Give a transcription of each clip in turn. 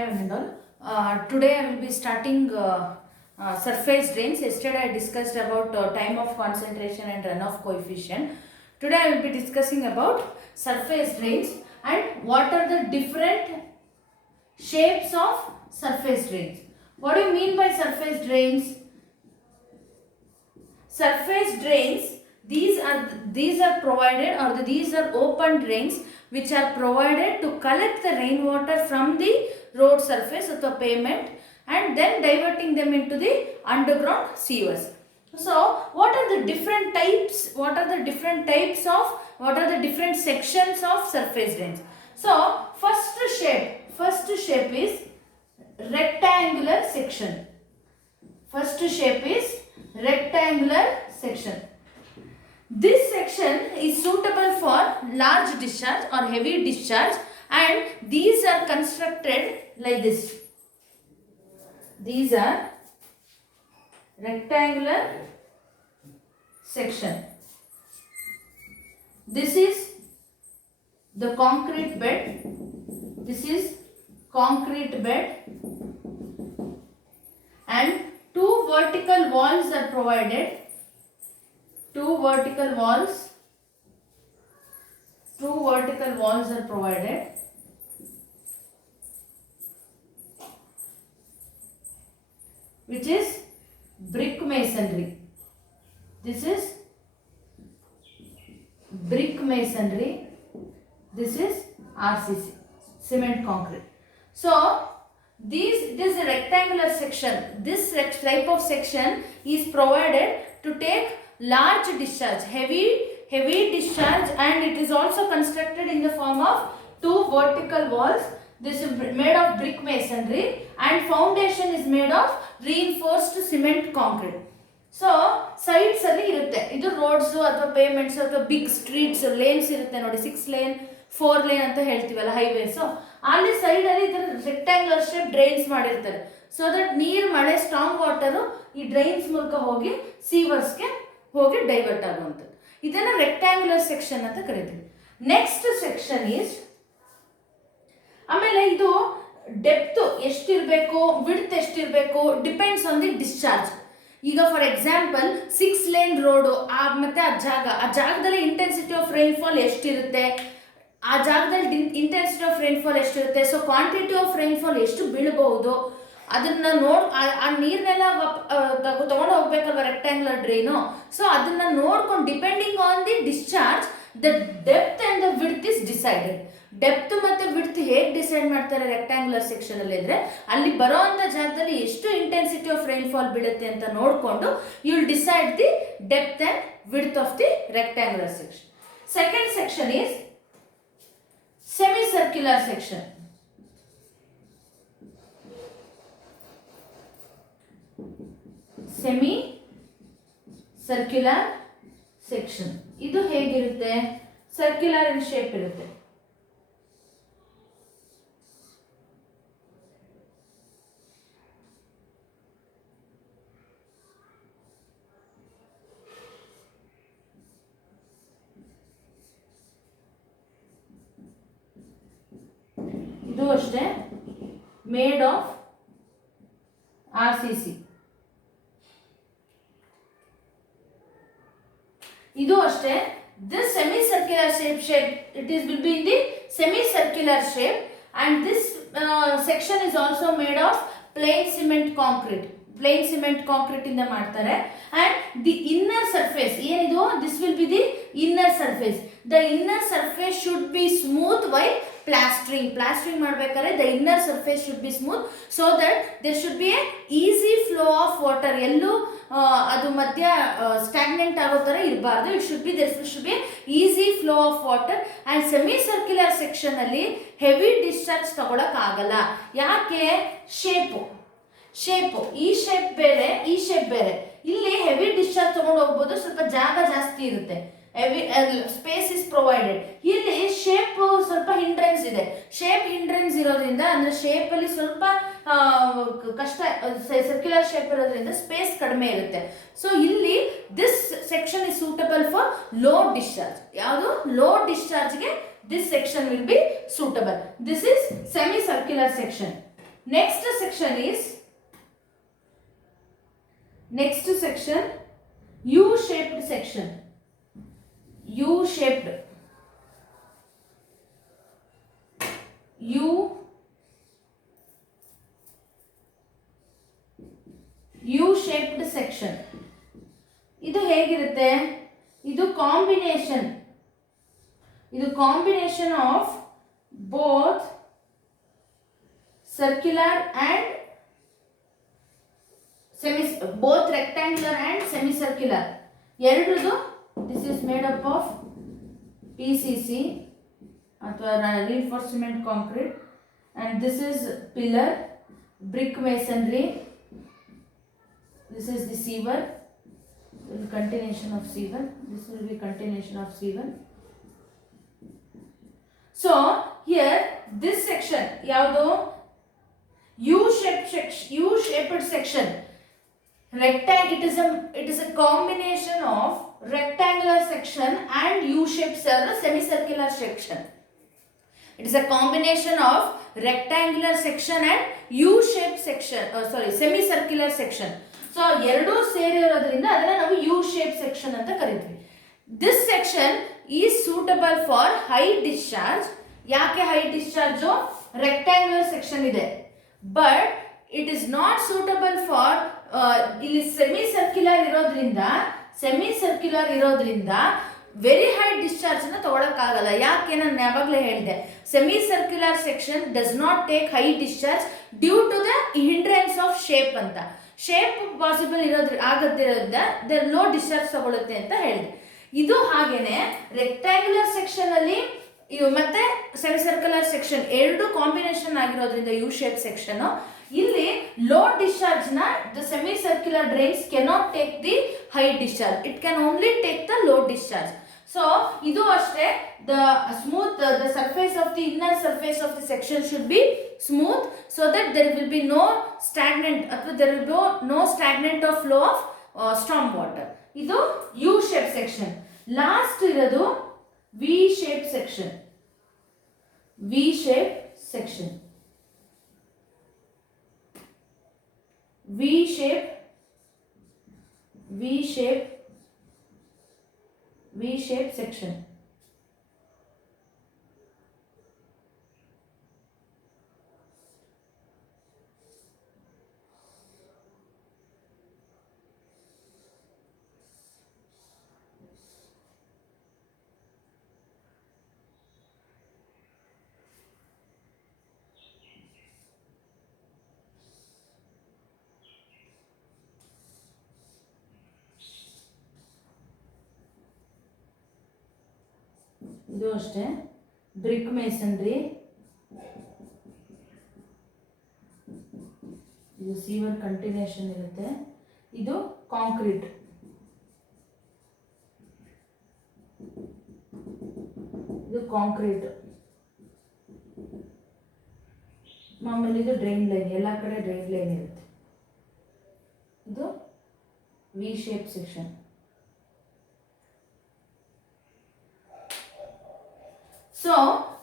Hi Anindal. Today I will be starting surface drains. Yesterday I discussed about time of concentration and runoff coefficient. Today I will be discussing about surface drains and what are the different shapes of surface drains. What do you mean by surface drains? Surface drains, these are provided, or these are open drains which are provided to collect the rainwater from the road surface or the pavement and then diverting them into the underground sewers. So what are the different types, what are the different sections of surface drains? So first shape is rectangular section. First shape is rectangular section. This section is suitable for large discharge or heavy discharge, and these are constructed like this. These are rectangular section. This is the concrete bed. This is concrete bed, and two vertical walls are provided. Two vertical walls are provided. Which is brick masonry. This is brick masonry. This is RCC, cement concrete. So it is a rectangular section. This type of section is provided to take large discharge, heavy discharge, and it is also constructed in the form of two vertical walls. This is made of brick masonry and foundation is made of reinforced cement concrete. So sides ಅಲ್ಲಿ ಇರುತ್ತೆ. ಇದು ರೋಡ್ಸ್ ಅಥವಾ ಪೇಮೆಂಟ್ಸ್ ಅಥವಾ big streets lanes ಇರುತ್ತೆ ನೋಡಿ, 6 lane 4 lane ಅಂತ ಹೇಳ್ತೀವಲ್ಲ ಹೈವೇಸ್, ಅಲ್ಲಿ ಸೈಡ್ ಅಲ್ಲಿ ಇದರ ರೆಕ್ಟಾಂಗ್ಯುಲರ್ ಶೇಪ್ ಡ್ರೈನ್ಸ್ ಮಾಡಿರ್ತಾರೆ. ಸೊ ದಟ್ ನೀರು ಮಳೆ ಸ್ಟ್ರಾಂಗ್ ವಾಟರು ಈ ಡ್ರೈನ್ಸ್ ಮೂಲಕ ಹೋಗಿ ಸೀವರ್ಸ್ಗೆ ಹೋಗಿ ಡೈವರ್ಟ್ ಆಗುವಂಥದ್ದು. ಇದನ್ನು ರೆಕ್ಟಾಂಗ್ಯುಲರ್ ಸೆಕ್ಷನ್ ಅಂತ ಕರಿತೀವಿ. ನೆಕ್ಸ್ಟ್ ಸೆಕ್ಷನ್ ಈಸ್, ಆಮೇಲೆ ಇದು ಡೆಪ್ತ್ ಎಷ್ಟಿರಬೇಕು, ವಿಡ್ತ್ ಎಷ್ಟಿರಬೇಕು, ಡಿಪೆಂಡ್ಸ್ ಆನ್ ದಿ ಡಿಸ್ಚಾರ್ಜ್. ಈಗ ಫಾರ್ ಎಕ್ಸಾಂಪಲ್ 6 lane ರೋಡು ಮತ್ತೆ ಆ ಜಾಗದಲ್ಲಿ ಇಂಟೆನ್ಸಿಟಿ ಆಫ್ ರೈನ್ಫಾಲ್ ಎಷ್ಟಿರುತ್ತೆ, ಆ ಜಾಗದಲ್ಲಿ ಇಂಟೆನ್ಸಿಟಿ ಆಫ್ ರೈನ್ಫಾಲ್ ಎಷ್ಟಿರುತ್ತೆ, ಸೊ ಕ್ವಾಂಟಿಟಿ ಆಫ್ ರೈನ್ಫಾಲ್ ಎಷ್ಟು ಬೀಳಬಹುದು ಅದನ್ನ ಆ ನೀರ್ನೆಲ್ಲ ತಗೊಂಡು ಹೋಗ್ಬೇಕಲ್ವ ರೆಕ್ಟಾಂಗ್ಯುಲರ್ ಡ್ರೈನು. ಸೊ ಅದನ್ನ ನೋಡ್ಕೊಂಡು depending on the discharge the depth and the width is decided. Depth ಮತ್ತೆ ವಿಡ್ತ್ ಹೇಗೆ ಡಿಸೈಡ್ ಮಾಡ್ತಾರೆ ರೆಕ್ಟಾಂಗ್ಯುಲರ್ ಸೆಕ್ಷನ್ ಅಲ್ಲಿ ಅಂದ್ರೆ, ಅಲ್ಲಿ ಬರೋವಂಥ ಜಾಗದಲ್ಲಿ ಎಷ್ಟು ಇಂಟೆನ್ಸಿಟಿ ಆಫ್ ರೈನ್ಫಾಲ್ ಬೀಳುತ್ತೆ ಅಂತ ನೋಡಿಕೊಂಡು you will decide the depth and width of the rectangular section. Second section is semicircular section. Semicircular section. ಇದು ಹೇಗಿರುತ್ತೆ, ಸರ್ಕ್ಯುಲರ್ ಇನ್ ಶೇಪ್ ಇರುತ್ತೆ. ಇದು ಅಷ್ಟೇ ಮೇಡ್ ಆಫ್ RCC. ಇದು ಅಷ್ಟೇ this semicircular shape it will be in the semicircular shape, and this section is also made of plain cement concrete ಇಂದ ಮಾಡ್ತಾರೆ. and the inner surface ಏನಿದು, this will be the inner surface. the inner surface should be smooth while plastering ಮಾಡಬೇಕಾದ್ರೆ the inner surface should be smooth so that there should be a easy flow of water. ಎಲ್ಲೂ ಅದು ಮಧ್ಯ ಸ್ಟಾಗ್ನೆಂಟ್ ಆಗೋ ಥರ ಇರಬಾರ್ದು. there should be easy flow of water. and semi circular section ಅಲ್ಲಿ heavy discharge ತಗೊಳಕ್ ಆಗಲ್ಲ. ಯಾಕೆ? ಶೇಪು ಈ ಶೇಪ್ ಬೇರೆ, ಈ ಶೇಪ್ ಬೇರೆ. ಇಲ್ಲಿ ಹೆವಿ ಡಿಸ್ಚಾರ್ಜ್ ತಗೊಂಡು ಹೋಗ್ಬೋದು, ಸ್ವಲ್ಪ ಜಾಗ ಜಾಸ್ತಿ ಇರುತ್ತೆ, ಸ್ಪೇಸ್ ಇಸ್ ಪ್ರೊವೈಡೆಡ್. ಇಲ್ಲಿ ಶೇಪ್ ಸ್ವಲ್ಪ ಹಿಂಡ್ರೆನ್ಸ್ ಇದೆ. ಶೇಪ್ ಹಿಂಡ್ರೆನ್ಸ್ ಇರೋದ್ರಿಂದ, ಅಂದ್ರೆ ಶೇಪ್ ಅಲ್ಲಿ ಸ್ವಲ್ಪ ಕಷ್ಟ, ಸರ್ಕ್ಯುಲರ್ ಶೇಪ್ ಇರೋದ್ರಿಂದ ಸ್ಪೇಸ್ ಕಡಿಮೆ ಇರುತ್ತೆ. ಸೊ ಇಲ್ಲಿ this section is suitable for low discharge. ಯಾವುದು? ಲೋ ಡಿಸ್ಚಾರ್ಜ್ಗೆ this section will be suitable. This is semi circular section. Next section U-shaped section. U-shaped section. ಇದು ಹೇಗಿರುತ್ತೆ? ಇದು combination of both circular and both rectangular and semicircular. ಎರಡರದು this is made up of PCC ಅಥವಾ reinforcement concrete, and this is pillar, brick masonry, this is the sewer, continuation of sewer, this will be continuation of sewer. So here this section ಯಾವುದು? U-shaped section. It is a combination of rectangular section and U-shaped semicircular section. It is a combination of rectangular section and U-shaped section. Semicircular section. So ಎರಡು ಸೇರಿರೋದ್ರಿಂದ ಅದನ್ನ ನಾವು U-shaped section ಅಂತ ಕರೀತೀವಿ. This section is suitable for high discharge. ಯಾಕೆ high discharge? Rectangular section ಇದೆ. But it is not suitable for ಇಲ್ಲಿ semicircular ಇರೋದ್ರಿಂದ ವೆರಿ ಹೈ ಡಿಸ್ಚಾರ್ಜ್ ನ ತಗೊಳಕ್ಕಾಗಲ್ಲ. ಯಾಕೆ? ನಾನು ಯಾವಾಗಲೇ ಹೇಳಿದೆ, semicircular section does not take high discharge due to the hindrance of shape ಅಂತ. ಶೇಪ್ ಪಾಸಿಬಲ್ ಆಗದಿರೋದ್ರಿಂದ ಲೋ ಡಿಸ್ಚಾರ್ಜ್ ತಗೊಳುತ್ತೆ ಅಂತ ಹೇಳಿದೆ. ಇದು ಹಾಗೇನೆ ರೆಕ್ಟ್ಯಾಂಗ್ಯುಲರ್ ಸೆಕ್ಷನ್ ಅಲ್ಲಿ ಮತ್ತೆ ಸೆಮಿಸರ್ಕ್ಯುಲರ್ ಸೆಕ್ಷನ್ ಎರಡು ಕಾಂಬಿನೇಷನ್ ಆಗಿರೋದ್ರಿಂದ ಯು ಶೇಪ್ ಸೆಕ್ಷನ್ ಇಲ್ಲಿ ಲೋ ಡಿಸ್ಚಾರ್ಜ್ ನ the semicircular drains cannot take the high discharge, it can only take the low discharge. So ಇದು ಅಷ್ಟೇ, the smooth the surface of the inner surface of the section should be smooth so that there will be no stagnant ಅಥವಾ there will be no stagnant of flow of storm water. ಇದು U shape section. Last ಇರೋದು V shape section. V-shape section. V-shape section. ಇದು ಅಷ್ಟೇ, brick masonry, ಇದು sewer continuation ಇರುತ್ತೆ. ಇದು ಕಾಂಕ್ರೀಟ್, ಇದು ಕಾಂಕ್ರೀಟ್. ಮಾಮೂಲಿ ಇದು ಡ್ರೈನ್ ಲೈನ್, ಎಲ್ಲ ಕಡೆ ಡ್ರೈನ್ ಲೈನ್ ಇರುತ್ತೆ. ಇದು V shape section. So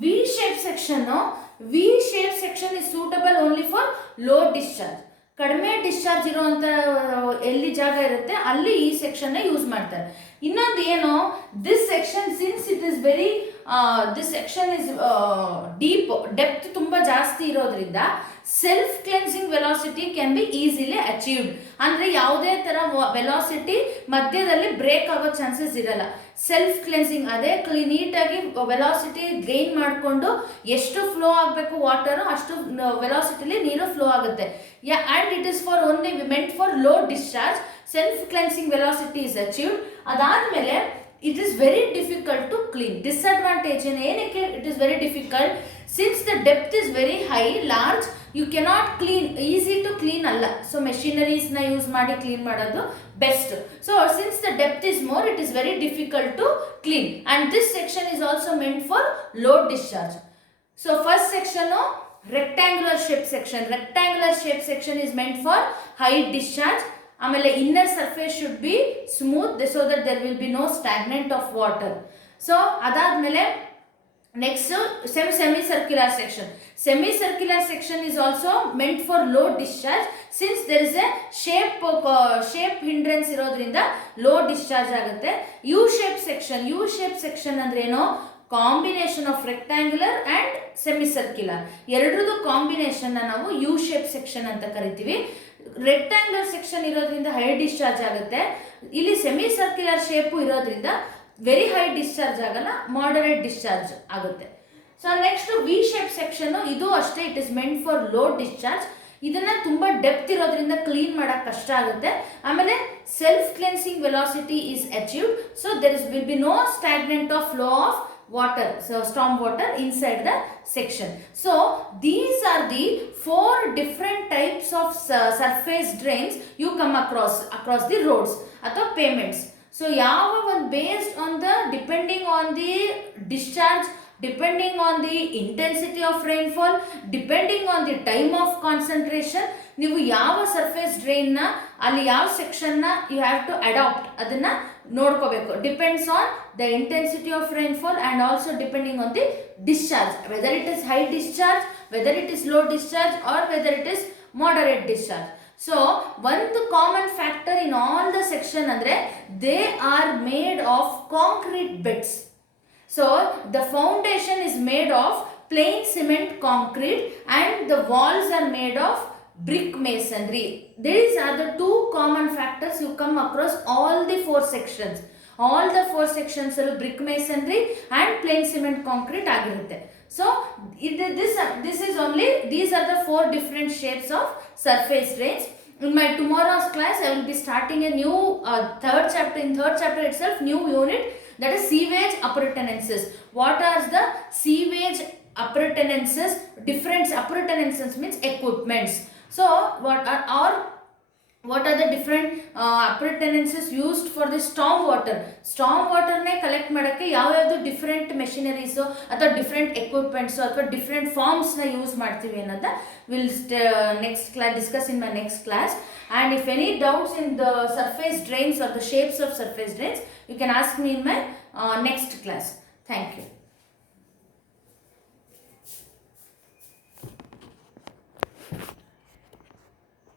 V-shape section is suitable only for low discharge. ಕಡಿಮೆ ಡಿಸ್ಚಾರ್ಜ್ ಇರುವಂತ ಎಲ್ಲಿ ಜಾಗ ಇರುತ್ತೆ ಅಲ್ಲಿ ಈ ಸೆಕ್ಷನ್ ಯೂಸ್ ಮಾಡ್ತಾರೆ. ಇನ್ನೊಂದು ಏನು, this section since it is very this section is deep, depth ತುಂಬಾ ಜಾಸ್ತಿ ಇರೋದ್ರಿಂದ self cleansing velocity can be easily achieved. ಅಂದ್ರೆ ಯಾವುದೇ ತರ ವೆಲಾಸಿಟಿ ಮಧ್ಯದಲ್ಲಿ ಬ್ರೇಕ್ ಆಗೋ ಚಾನ್ಸಸ್ ಇರಲ್ಲ. ಸೆಲ್ಫ್ ಕ್ಲೆನ್ಸಿಂಗ್, ಅದೇ ನೀಟಾಗಿ ವೆಲಾಸಿಟಿ ಗೈನ್ ಮಾಡಿಕೊಂಡು ಎಷ್ಟು ಫ್ಲೋ ಆಗಬೇಕು ವಾಟರು ಅಷ್ಟು ವೆಲಾಸಿಟಿಲಿ ನೀರು ಫ್ಲೋ ಆಗುತ್ತೆ. And it is for only made for low discharge. Self cleansing velocity is achieved. ಅದಾದಮೇಲೆ it is very difficult to clean. Disadvantage ಏನಕ್ಕೆ it is very difficult, since the depth is very high, large, you cannot clean, easy to clean ಅಲ್ಲ. So machineries ನ ಯೂಸ್ ಮಾಡಿ ಕ್ಲೀನ್ ಮಾಡೋದು best. So since the depth is more, it is very difficult to clean, and this section is also meant for low discharge. So first section rectangular shape section is meant for high discharge. ಆಮೇಲೆ inner surface should be smooth so that there will be no stagnant of water. So ಅದಾದ್ಮೇಲೆ Next, semicircular section. Semicircular section is also meant for low discharge, since there is a shape hindrance ಇರೋದ್ರಿಂದ low discharge ಆಗುತ್ತೆ. U shape section ಅಂದ್ರೆ ಏನು, combination of rectangular and semicircular, ಎರಡರದ್ದು combination ನಾವು U shape section ಅಂತ ಕರಿತೀವಿ. Rectangular section ಇರೋದ್ರಿಂದ high discharge ಆಗುತ್ತೆ. ಇಲ್ಲಿ ಸೆಮಿ ಸರ್ಕ್ಯುಲರ್ ಶೇಪು ಇರೋದ್ರಿಂದ ವೆರಿ ಹೈ ಡಿಸ್ಚಾರ್ಜ್ ಆಗಲ್ಲ, ಮಾಡರೇಟ್ ಡಿಸ್ಚಾರ್ಜ್ ಆಗುತ್ತೆ. So next V shape section, ಇದು ಅಷ್ಟೇ, it is meant for low discharge. ಇದನ್ನ ತುಂಬಾ ಡೆಪ್ತ್ ಇರೋದ್ರಿಂದ ಕ್ಲೀನ್ ಮಾಡಕ್ ಕಷ್ಟ ಆಗುತ್ತೆ. ಆಮೇಲೆ self cleansing velocity is achieved, so there will be no stagnant of flow of water, so storm water inside the section. So these are the 4 different types of surface drains you come across the roads ಅಥವಾ pavements. So ಯಾವ ಒಂದು based on the depending on the discharge, depending on the intensity of rainfall, depending on the time of concentration, ನೀವು ಯಾವ surface drain ನ ಅಲ್ಲಿ ಯಾವ ಸೆಕ್ಷನ್ ನ you have to adapt ಅದನ್ನ ನೋಡ್ಕೋಬೇಕು. Depends on the intensity of rainfall and also depending on the discharge, whether it is high discharge, whether it is low discharge or whether it is moderate discharge. So ಒಂದು common factor in all the section ಅಂದ್ರೆ they are made of concrete beds. So the foundation is made of plain cement concrete and the walls are made of brick masonry. These are the 2 common factors you come across all the 4 sections. All the 4 sections are brick masonry and plain cement concrete ಆಗಿರುತ್ತೆ. So this is only, these are the 4 different shapes of surface drains. In my tomorrow's class I will be starting a new third chapter. In third chapter itself, new unit, that is sewage appurtenances. What are the sewage appurtenances? Different appurtenances means equipments. So what are the different appurtenances used for the storm water? Storm water ne collect ಮಾಡಕ್ಕೆ ಯಾವ್ಯಾವುದು different machineries ಅಥವಾ different equipments ಅಥವಾ different forms ನ ಯೂಸ್ ಮಾಡ್ತೀವಿ ಅನ್ನೋದ will next class discuss in my next class. And if any doubts in the surface drains or the shapes of surface drains, you can ask me in my next class. Thank you.